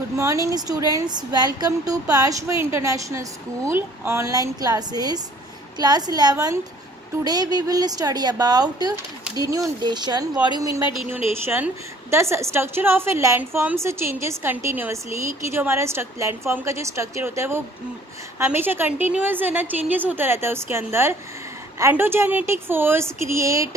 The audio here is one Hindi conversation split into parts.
Good morning students, welcome to Pashwa International School online classes. Class 11th. Today we will study about denudation. What do you mean by denudation? The structure of a landforms changes continuously. कि जो हमारा लैंडफॉर्म का जो स्ट्रक्चर होता है वो हमेशा कंटिन्यूस है ना, चेंजेस होता रहता है उसके अंदर. Endogenetic force create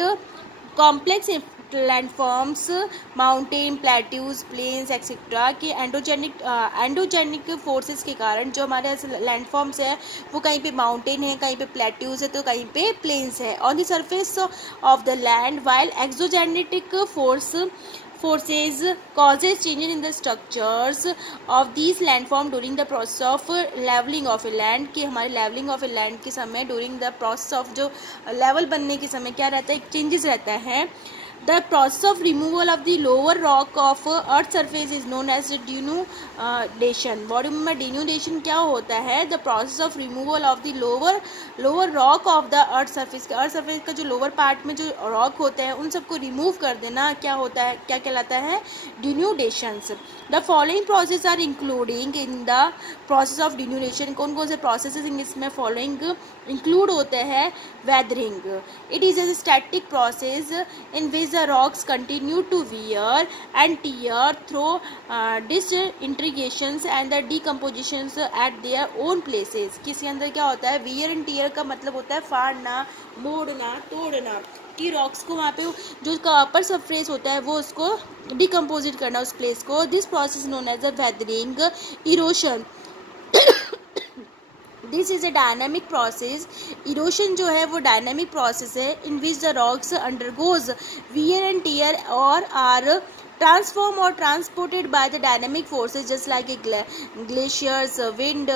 complex landforms, mountain, plateaus, plains etcetera के एंडोजेनिक फोर्सेस के कारण जो हमारे लैंडफॉर्म्स है वो कहीं पे माउंटेन है, कहीं पे प्लेट्यूज है तो कहीं पे प्लेन्स है. On the surface of the land while exogenetic forces causes changes in the structures of these landform during the process of leveling of a land. कि हमारे leveling of a land के समय during the process of जो level बनने के समय क्या रहता है, एक changes रहता है. The process of removal of the lower rock of earth surface is known as denudation. What do you mean by denudation? क्या होता है? The process of removal of the lower rock of the earth surface. earth surface का जो lower part में जो rock होता है उन सबको remove कर देना क्या होता है, क्या कहलाता है? Denudations. The following processes are including in the process of denudation. कौन कौन से processes इसमें following include होते हैं? Weathering. It is a static process in which the rocks continue to wear and tear through disintegrations and the decompositions at their own places. किसके अंदर क्या होता है? wear and tear का मतलब होता है फाड़ना, मोड़ना, तोड़ना कि रॉक्स को वहाँ पे जो उसका अपर सरफेस होता है वो उसको डिकम्पोजिट करना उस प्लेस को. This process known as a weathering. Erosion, this is a dynamic process. Erosion जो है वो डायनामिक प्रोसेस है in which the rocks undergoes wear and tear और are transformed or transported by the dynamic forces just like glaciers, wind,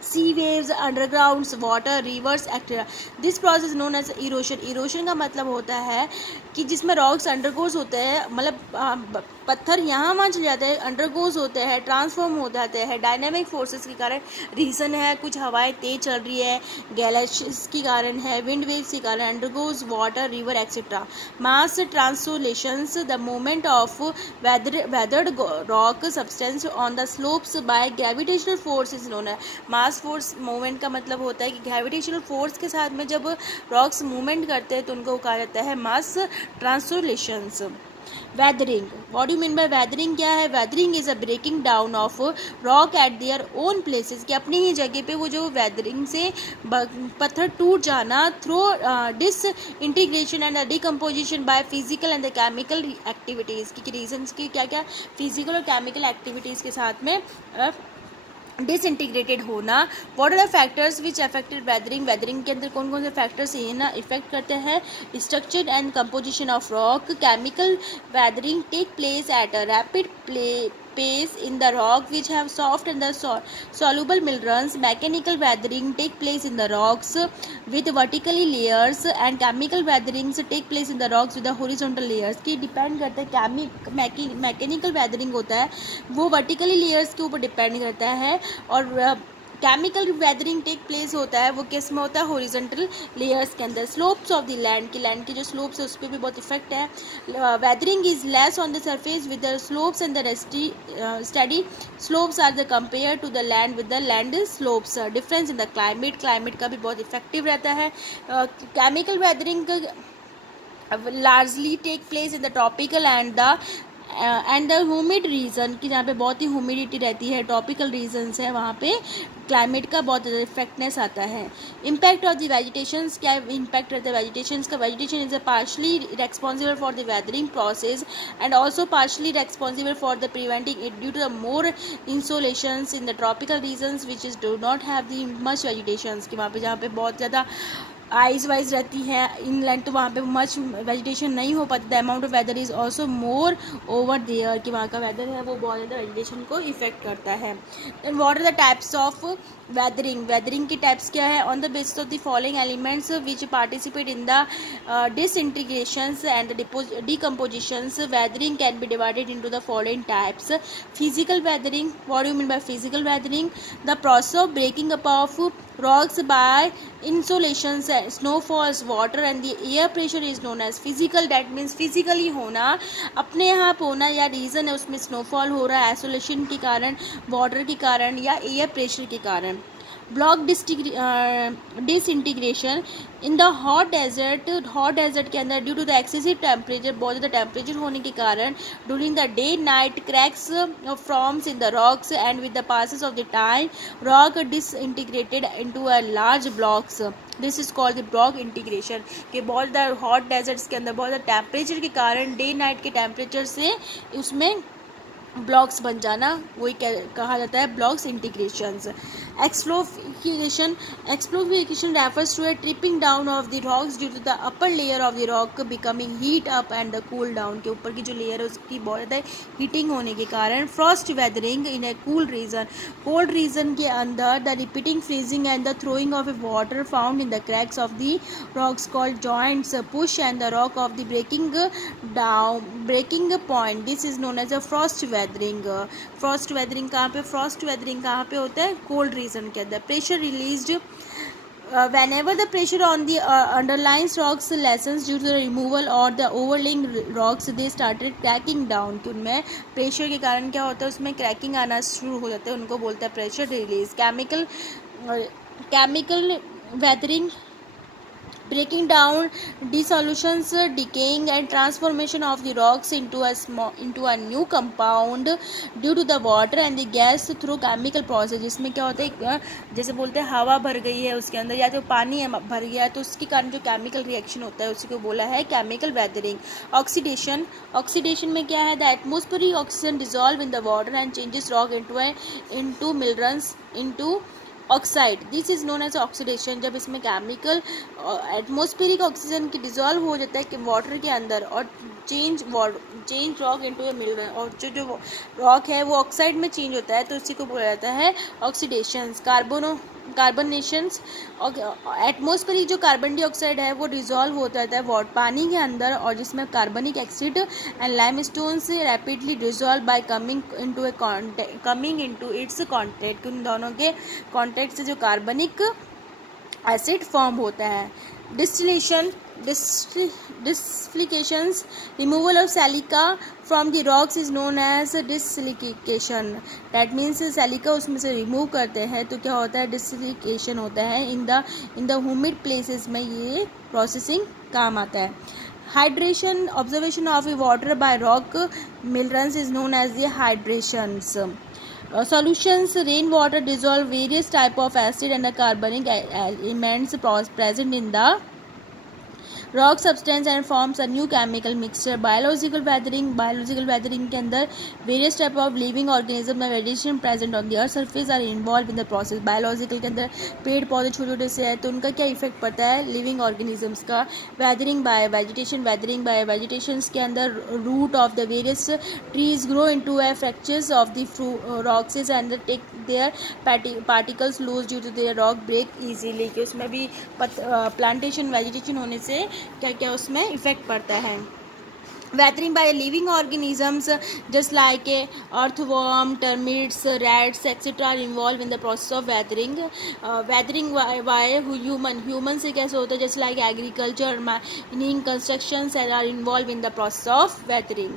sea waves, underground water, rivers etc. This process known as erosion. erosion का मतलब होता है कि जिसमें रॉक्स अंडरगोज होते हैं, मतलब पत्थर यहाँ वहाँ चले जाते हैं, अंडरगोज होते हैं, ट्रांसफॉर्म हो जाते हैं डायनामिक फोर्सेस के कारण. रीज़न है कुछ हवाएं तेज चल रही है, गैलेशियस के कारण है, विंड वेव्स के कारण, undergoes water, river etcetera. Mass translations, the movement of weathered rock substance on the slopes by gravitational force is known है. मास फोर्स मूवमेंट का मतलब होता है कि ग्रेविटेशनल फोर्स के साथ में जब रॉक्स मूवमेंट करते हैं तो उनको कहा जाता है mass translations. Weathering. What do you mean by weathering? क्या है? Weathering is a breaking down of rock at their own places. कि अपनी ही जगह पे वो जो वेदरिंग से पत्थर टूट जाना through disintegration and decomposition by physical and the chemical activities. की रीजंस की क्या क्या फिजिकल और केमिकल एक्टिविटीज़ के साथ में डिसइंटीग्रेटेड होना. What are the factors which affected weathering? Weathering के अंदर कौन कौन से फैक्टर्स ये ना इफेक्ट करते हैं? Structure and composition of rock. Chemical weathering take place at a rapid pace in the rock which have soft and the soluble minerals. Mechanical weathering take place in the rocks with vertically layers and chemical weatherings take place in the rocks with the horizontal layers. की डिपेंड करता है मैकेनिकल वेदरिंग होता है वो वर्टिकली लेयर्स के ऊपर डिपेंड करता है और केमिकल वेदरिंग टेक प्लेस होता है वो किस में होता है? हॉरिजॉन्टल लेयर्स के अंदर. स्लोप्स ऑफ द लैंड की जो स्लोप्स है उस पर भी बहुत इफेक्ट है. Weathering is less on the surface with the slopes and the study slopes are the compare to the land with the land slopes. Difference in the climate का भी बहुत इफेक्टिव रहता है. Chemical weathering largely take place in the tropical and the humid region की जहाँ पे बहुत ही ह्यूमिडिटी रहती है. ट्रॉपिकल रीजन्स है वहाँ पे क्लाइमेट का बहुत ज़्यादा इफेक्टनेस आता है. Impact of the vegetations. क्या इम्पैक्ट रहता है वेजिटेशंस का? Vegetation is a partially responsible for the weathering process and also partially responsible for the preventing it due to the more insolations in the tropical regions which is do not have the much vegetations. कि वहाँ पे जहाँ पे बहुत ज़्यादा आइज वाइज रहती है इनलैंड तो वहाँ पे मच वेजिटेशन नहीं हो पाती. The amount of weather is also more over there. कि वहाँ का वेदर है वो बहुत ज़्यादा वेजिटेशन को इफेक्ट करता है. Then what are the types of weathering? Weathering की टाइप्स क्या है? On the basis of the following elements which participate in the disintegrations and decompositions. Weathering can be divided into the following types. Physical weathering. What do you mean by physical weathering? The process of breaking up of rocks by insolations, snowfalls, water and the air pressure is known as physical. that means physically होना, अपने यहाँ पे होना, या रीज़न है उसमें स्नोफॉल हो रहा है आइसोलेशन के कारण, वाटर के कारण या एयर प्रेशर के कारण. Block disintegration in the hot desert के अंदर due to the excessive temperature, बहुत ज़्यादा टेम्परेचर होने के कारण during the day night cracks forms in the rocks and with the passes of the time rock disintegrated into a large blocks. This is called the block integration. कि बहुत ज़्यादा हॉट डेजर्ट्स के अंदर बहुत ज़्यादा टेम्परेचर के कारण डे नाइट के टेम्परेचर से उसमें ब्लॉक्स बन जाना, वही कहा जाता है blocks integrations. Exfoliation refers to a tripping down of the rocks due to the upper layer of the rock becoming heat up and the cool down. के ऊपर की जो लेयर है उसकी बहुत ज़्यादा हीटिंग होने के कारण. Frost weathering in a cold region के अंदर the repeating freezing and the throwing of a water found in the cracks of the rocks called joints push and the rock of the breaking point. This is known as a frost weathering. Frost weathering कहाँ पे होता है? कोल्ड रीजन के अंदर. Pressure released whenever the pressure on the underlying rocks lessens due to the removal or the overlaying rocks, they started cracking down. कि उनमें प्रेशर के कारण क्या होता है, उसमें क्रैकिंग आना शुरू हो जाता है, उनको बोलता है pressure release. Chemical weathering, breaking down, dissolutions, decaying and transformation of the rocks into a new compound due to the water and the gas through chemical process. जिसमें क्या होता है, जैसे बोलते हैं हवा भर गई है उसके अंदर या तो पानी भर गया है, तो उसके कारण जो केमिकल रिएक्शन होता है उसी को बोला है केमिकल वेदरिंग. ऑक्सीडेशन में क्या है, the atmospheric oxygen dissolve in the water and changes rock into minerals into oxide. This is known as oxidation. जब इसमें केमिकल एटमॉस्फेरिक ऑक्सीजन की डिजॉल्व हो जाता है कि वाटर के अंदर और change rock into a mineral, और जो रॉक है वो ऑक्साइड में चेंज होता है, तो उसी को बोला जाता है ऑक्सीडेशन. कार्बोनेशंस, एटमॉस्फेरिक जो कार्बन डाइऑक्साइड है वो डिजॉल्व होता रहता है पानी के अंदर, और जिसमें कार्बनिक एसिड एंड लाइमस्टोन से rapidly dissolve bye coming into its contact. उन दोनों के कॉन्टैक्ट से जो कार्बनिक एसिड फॉर्म होता है. Disflications, removal of silica from the rocks is known as dislication. That means silica उसमें से remove करते हैं तो क्या होता है, dislication होता है. in the humid places में ये processing काम आता है. Hydration, observation of water by rock minerals is known as the hydrations. Solutions, rainwater dissolve various type of acid and the carbonic elements present in the rock substance and forms a new chemical mixture. Biological weathering के अंदर various type of living organism में vegetation present on the earth surface are involve in the process. Biological के अंदर पेड़ पौधे छोटे छोटे से है, तो उनका क्या इफेक्ट पड़ता है लिविंग ऑर्गेनिजम्स का. वेदरिंग बाय वेजिटेशन के अंदर root of the various trees grow into a fractures of the rocks and take their particles loose due to their rock break easily. कि उसमें भी प्लांटेशन वेजिटेशन होने से क्या क्या उसमें इफेक्ट पड़ता है. Weathering by living organisms just like earthworm, termites, rats, etc. are involved in the process of weathering. Weathering by human से कैसे होता है, just like agriculture, mining, constructions are involved in the process of weathering.